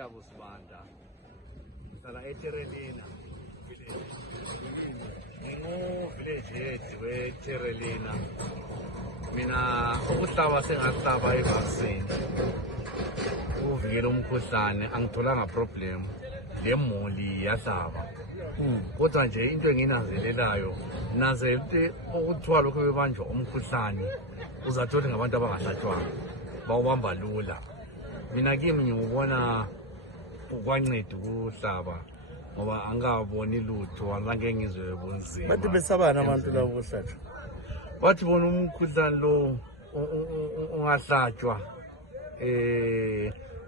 Siyabo Sibanda ngihlala eTerelina village. Ngingu-village head weTerelina. Mina ukuhlaba sengahlaba i-vaccine ukuvikela umkhuhlane angitholanga problem. Le moli yahlaba kodwa nje into enginanzelelayo nanzelte ukuthiwa lokho bebanjwa umkhuhlane uzathola ngabantu abangahlatshwanga bawubamba lula. Mina kimi ngibona ukwanceda ukuhlaba ngoba angaboni lutho angeke ngizwe bunzima. Bathi besabana abantu labo bohlatshwa. Bathi bona umkhuhlane lo ungahlatshwa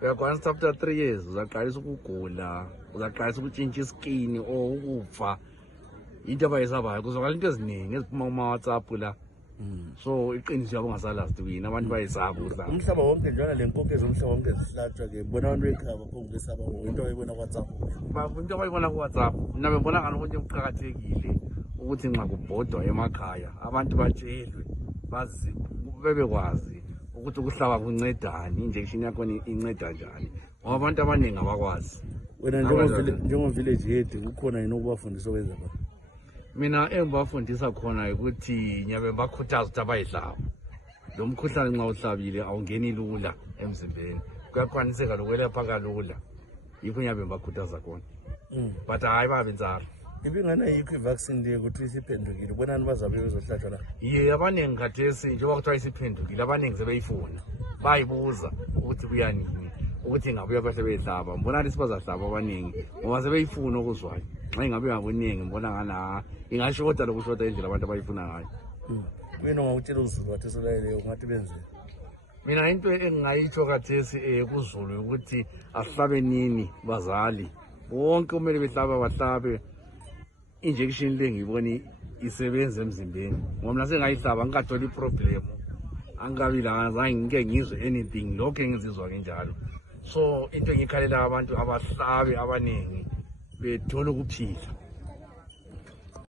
uyakwanisa after 3 years uzaqalisa ukugula, uzaqalisa ukutshintsha iskini or ukufa. Into abayisabayo kuzwakala into eziningi eziphuma kuma-WhatsApp la. So iqiniso yabo ngasalasti wina abantu bayisaba udla. Umhlaba wonke njalo le nkonke zomhlaba wonke zihlatshwa ke bona abantu ekhaya baphonge besaba into ayibona ku-WhatsApp. Into abayibona ku-WhatsApp mina bengibona ngani ukuthi kuqakathekile ukuthi nxa kubhodwa emakhaya abantu batshelwe bazi bebekwazi ukuthi ukuhlaba kuncedani, injection yakhona inceda njani ngoba abantu abaningi abakwazi. Wena njengo-village head kukhona yini okubafundisa okwenza khona? Mina engibafundisa khona ukuthi nyabe bakhuthaza ukuthi abayihlaba. Lo mkhuhlane nxa uhlabile awungeni lula emzimbeni, kuyakwaniseka lokwelapha kalula. Yikho nyabe bakhuthaza khona but hayi babe nzalo. Ibingana yikho i-vaccine le ukuthi isiphendukile bonani bazabe bezohlatshwa la? Ye abaningi khathesi njengoba kuthiwa isiphendukile abaningi sebeyifuna bayibuza ukuthi kuyanini ukuthi ngabuya bahle beyihlaba. Mbona lesi bazahlaba abaningi ngoba sebeyifuna ukuzwayo. Nxa ingabe ngabuningi mbona ngana ingashoda lokushoda indlela abantu abayifuna ngayo. Wena ungawutshela uZulu wathi solayeleyo ungathi benzeni? Mina into engingayitsho khathesi kuZulu ukuthi asihlabe nini bazali bonke kumele behlaba bahlabe. Injection le ngiboni isebenza emzimbeni ngoba mina sengayihlaba ngikatholi problem, angabi la zange ngike ngizwe anything lokho engizizwa kanjalo. So into engikhalela abantu abahlabe abaningi bethola ukuphila.